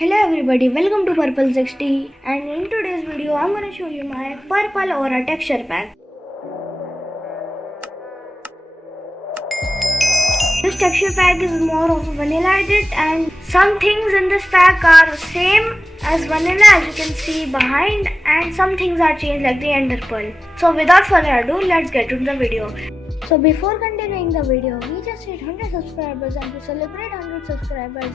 Hello everybody, welcome to PurplsXD, and in today's video I'm going to show you my PurplAura texture pack. This texture pack is more of a vanilla edit, and some things in this pack are same as vanilla as you can see behind, and some things are changed like the ender pearl. So without further ado, let's get into the video. So before continuing the video, we just hit 100 subscribers, and to celebrate 100 subscribers,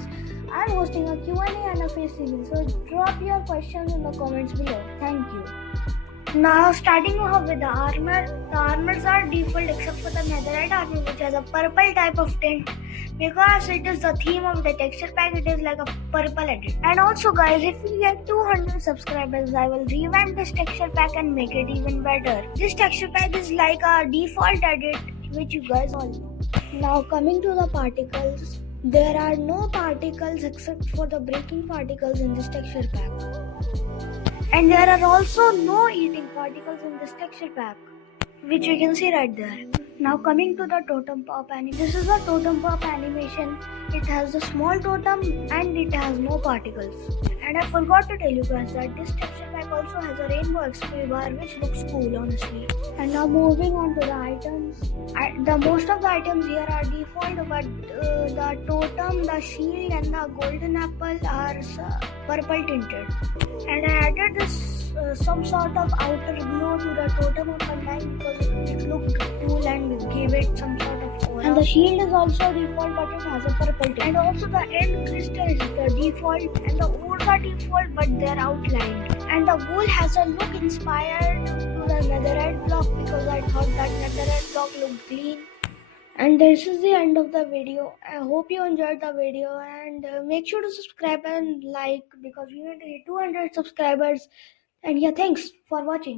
I'm hosting a Q&A and a face reveal. So drop your questions in the comments below. Thank you. Now starting off with the armor. The armors are default except for the netherite armor, which has a purple type of tint. Because it is the theme of the texture pack, it is like a purple edit. And also guys, if we get 200 subscribers, I will revamp this texture pack and make it even better. This texture pack is like a default edit, which you guys all know. Now coming to the particles. There are no particles except for the breaking particles in this texture pack. And there are also no eating particles in this texture pack, which you can see right there. Now coming to the totem pop animation. This is a totem pop animation. It has a small totem and it has no particles. And I forgot to tell you guys that this texture pack also has a rainbow XP bar, which looks cool honestly. And now moving on to the items. Most of the items here are default, but the totem, the shield and the golden apple are purple tinted. And I added this some sort of outer glow to the totem of my line because it looked cool and gave it some sort of aura. And the shield is also default, but it has a purple tint. And also the end crystal is the default, and the ores are default, but they're outlined. And the wool has a look inspired to the netherite block because I thought that netherite block looked clean. And this is the end of the video. I hope you enjoyed the video, and make sure to subscribe and like because we want to hit 200 subscribers. And yeah, thanks for watching.